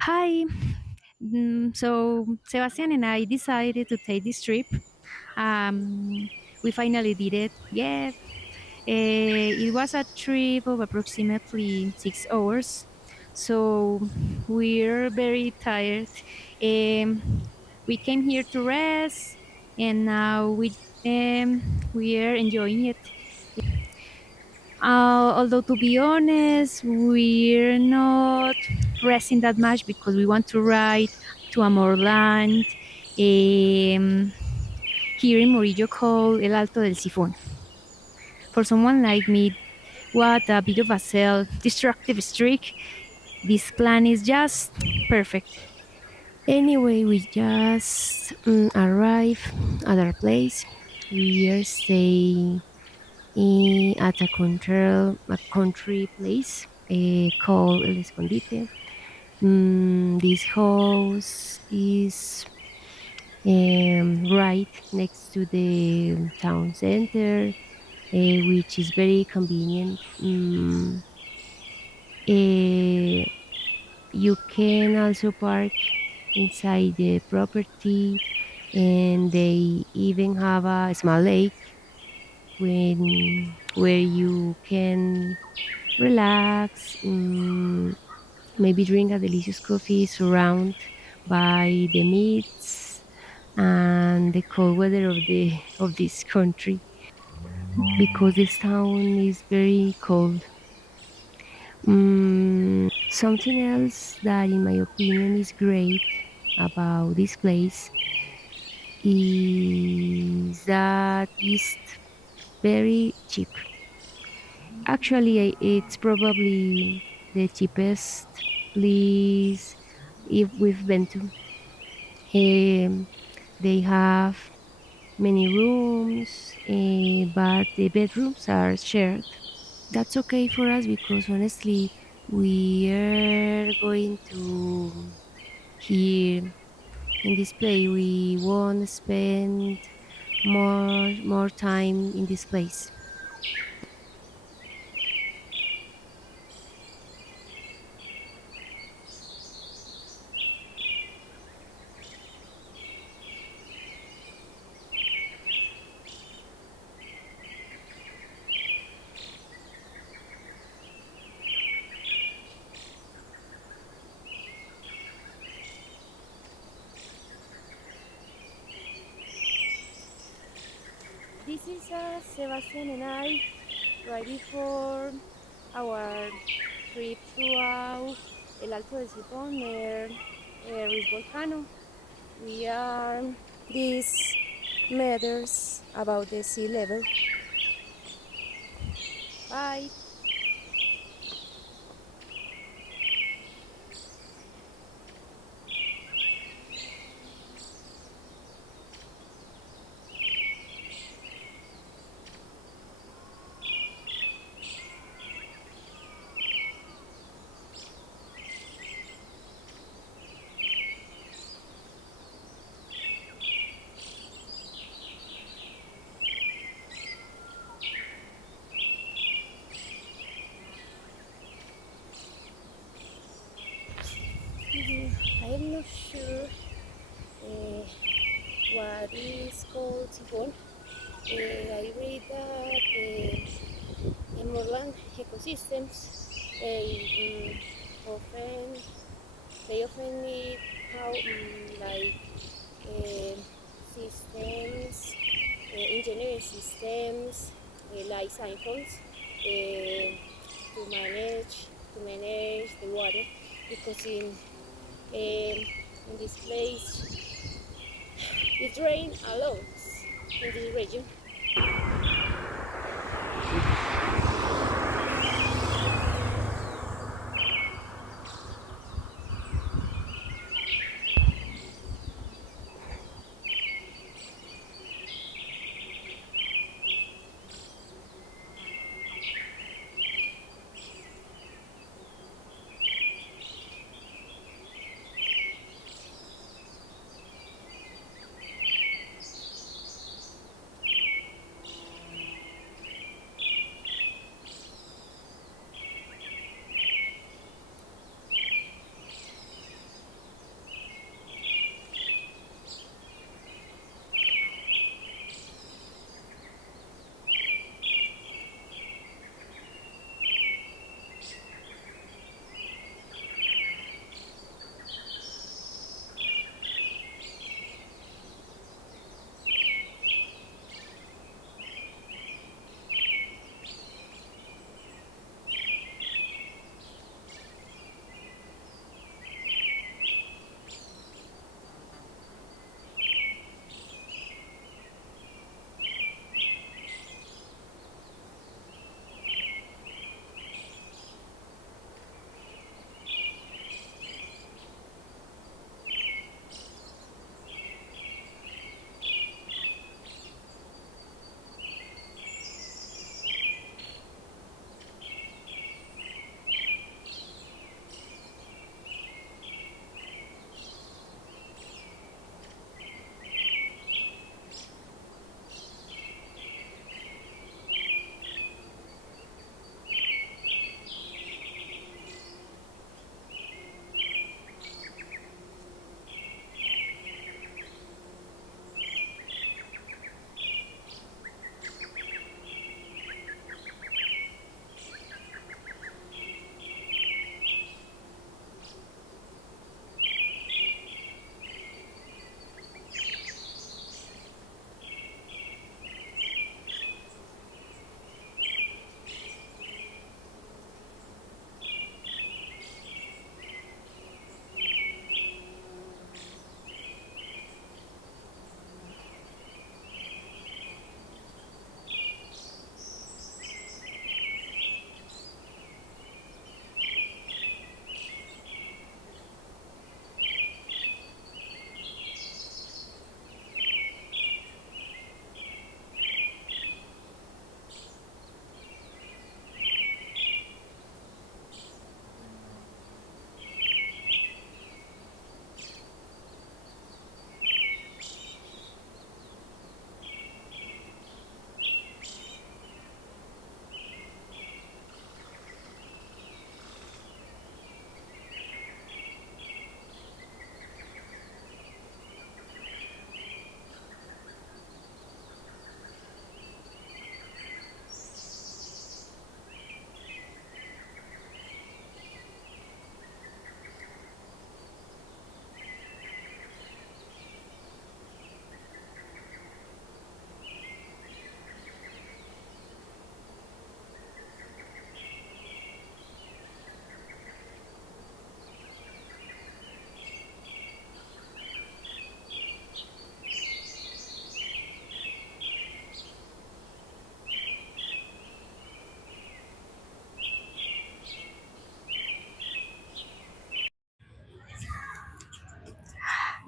Hi. So Sebastian and I decided to take this trip. We finally did it. Yeah. It was a trip of approximately 6 hours. So we're very tired. We came here to rest, and now we are enjoying it. Although to be honest, we're not resting that much because we want to ride to a more land here in Murillo called El Alto del Sifón. For someone like me, what a bit of a self-destructive streak. This plan is just perfect. Anyway, we just arrived at our place. We are staying at a country place called El Escondite. This house is right next to the town center, which is very convenient. Eh, you can also park inside the property, and they even have a small lake where you can relax, maybe drink a delicious coffee surrounded by the meats and the cold weather of this country because this town is very cold. Something else that, in my opinion, is great about this place is that it's very cheap. Actually, it's probably the cheapest place if we've been to. They have many rooms, but the bedrooms are shared. That's okay for us because honestly, we are going to here in this place. We won't spend more time in this place. This is Sebastian and I right before our trip throughout El Alto del Sifón near Ruiz Volcano. We are these meters above the sea level. Bye. I am not sure uh, what is called Sifón. I read that in Moreland ecosystems they often need how like uh, systems, engineering systems like siphons to manage the water because in this place it rains a lot in this region.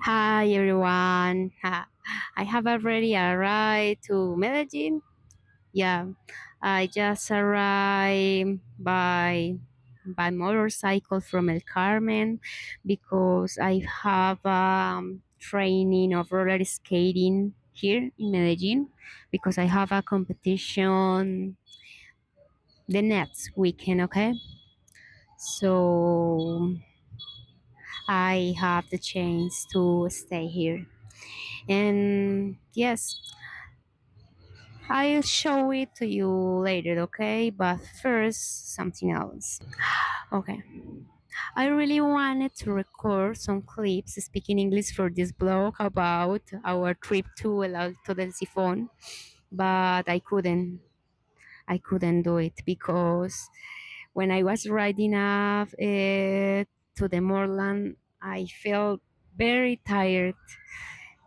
Hi everyone. I have already arrived to Medellin. Yeah, I just arrived by motorcycle from El Carmen because I have training of roller skating here in Medellin because I have a competition the next weekend. Okay, so I have the chance to stay here. And yes, I'll show it to you later, okay? But first, something else. Okay. I really wanted to record some clips speaking English for this blog about our trip to El Alto del Sifón, but I couldn't. I couldn't do it because when I was riding up to the moorland, I felt very tired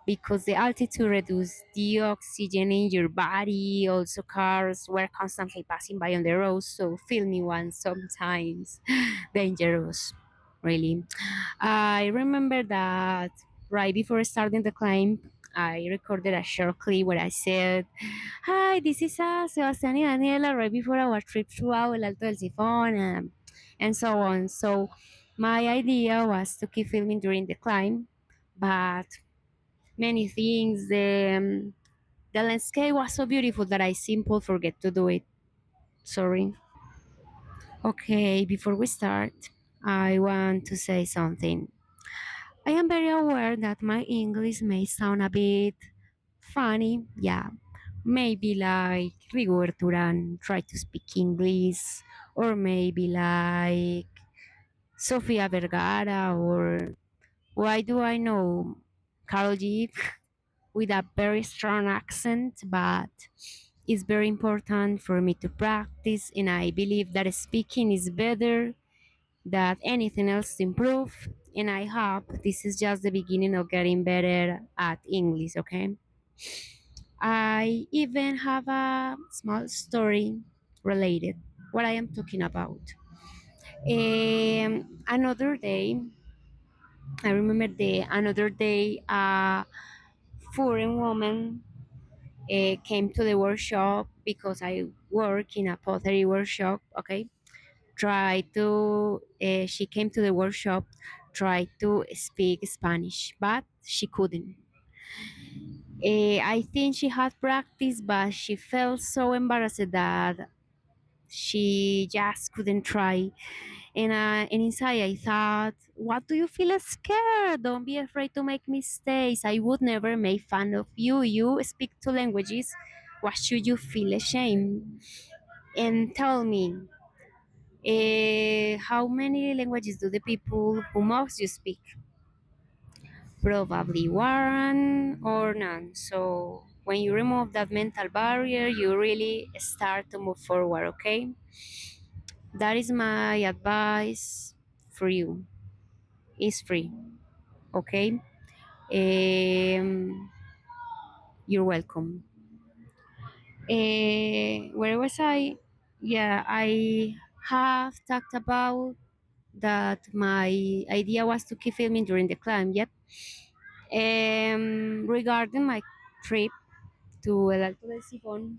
because the altitude reduced the oxygen in your body. Also, cars were constantly passing by on the road, so filming was sometimes dangerous. Really, I remember that right before starting the climb, I recorded a short clip where I said, "Hi, this is Sebastián y Daniela right before our trip throughout El Alto del Sifón," and so on. So, my idea was to keep filming during the climb, but many things. The landscape was so beautiful that I simply forget to do it. Sorry. Okay, before we start, I want to say something. I am very aware that my English may sound a bit funny. Yeah, maybe like Rigoberto Urán try to speak English, or maybe like Sofia Vergara, or why do I know Carol G with a very strong accent, but it's very important for me to practice, and I believe that speaking is better than anything else to improve. And I hope this is just the beginning of getting better at English, okay? I even have a small story related what I am talking about. Another day, I remember the another day, a foreign woman came to the workshop because I work in a pottery workshop. Okay, she came to the workshop, tried to speak Spanish, but she couldn't. I think she had practice, but she felt so embarrassed that she just couldn't try. And inside, I thought, "What do you feel scared? Don't be afraid to make mistakes. I would never make fun of you. You speak two languages. What should you feel ashamed? And tell me, how many languages do the people who mocks you speak? Probably one or none. So when you remove that mental barrier, you really start to move forward, okay? That is my advice for you. It's free, okay? You're welcome. Where was I? Yeah, I have talked about that my idea was to keep filming during the climb. Yep. Regarding my trip to El Alto del Sifón,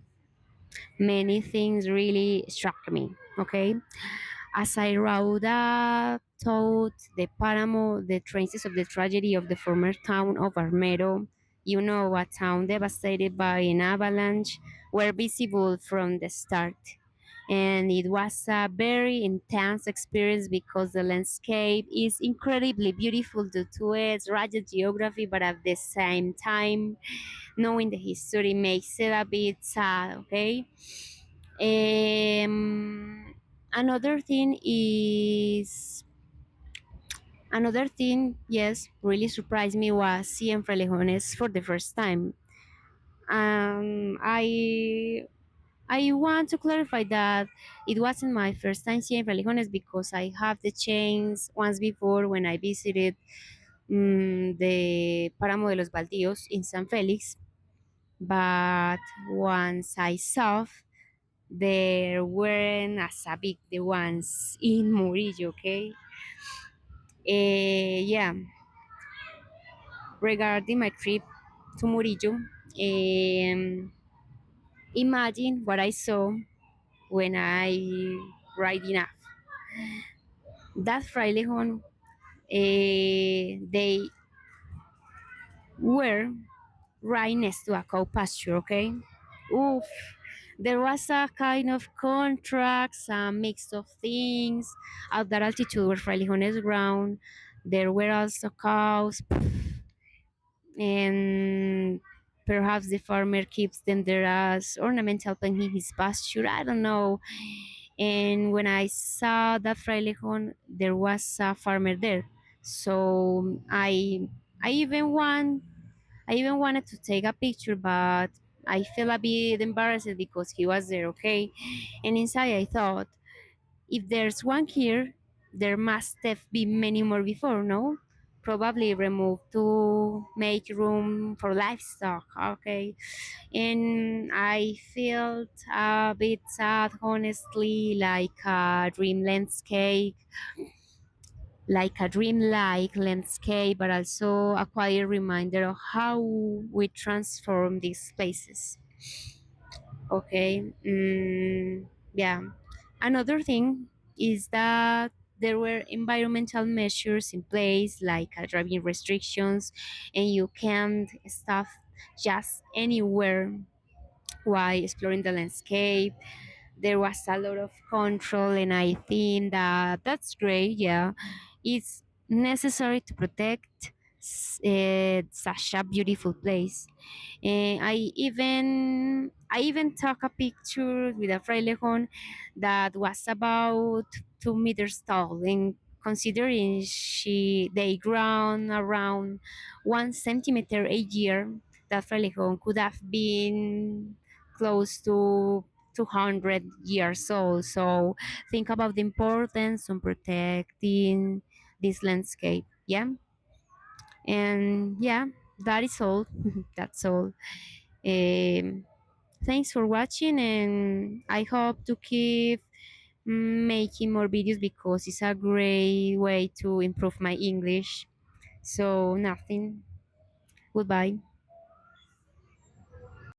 many things really struck me. Okay, as I rode up toward the Paramo, the traces of the tragedy of the former town of Armero, you know, a town devastated by an avalanche, were visible from the start. And it was a very intense experience because the landscape is incredibly beautiful due to its rugged geography, but at the same time, knowing the history makes it a bit sad, okay? Another thing is Another thing, yes, really surprised me was seeing Frelejones for the first time. Um, I I want to clarify that it wasn't my first time seeing Frelejones because I have the chance once before when I visited the Páramo de los Baldíos in San Felix. But once I saw, there weren't as a big the ones in Murillo, okay? Yeah, regarding my trip to Murillo. Imagine what I saw when I riding up. That frailejón, they were right next to a cow pasture, okay? Oof. There was a kind of contrast, a mix of things. At that altitude where frailejones ground, there were also cows, and perhaps the farmer keeps them there as ornamental plant in his pasture. I don't know. And when I saw that frailejon, there was a farmer there. So I even want I even wanted to take a picture, but I felt a bit embarrassed because he was there, okay? And inside I thought, if there's one here, there must have been many more before, no? Probably removed to make room for livestock, okay? And I felt a bit sad, honestly, like a dreamlike landscape, but also a quiet reminder of how we transform these places. Okay. Yeah. Another thing is that there were environmental measures in place, like driving restrictions, and you can't stop just anywhere while exploring the landscape. There was a lot of control, and I think that that's great. Yeah, it's necessary to protect such a beautiful place. And I even took a picture with a frailejón that was about 2 meters tall, and considering they ground around 1 centimeter a year, that frailejón could have been close to 200 years old. So think about the importance of protecting this landscape. Yeah. And yeah, that is all. That's all. Um, Thanks for watching, and I hope to keep making more videos because it's a great way to improve my English. So, nothing. Goodbye.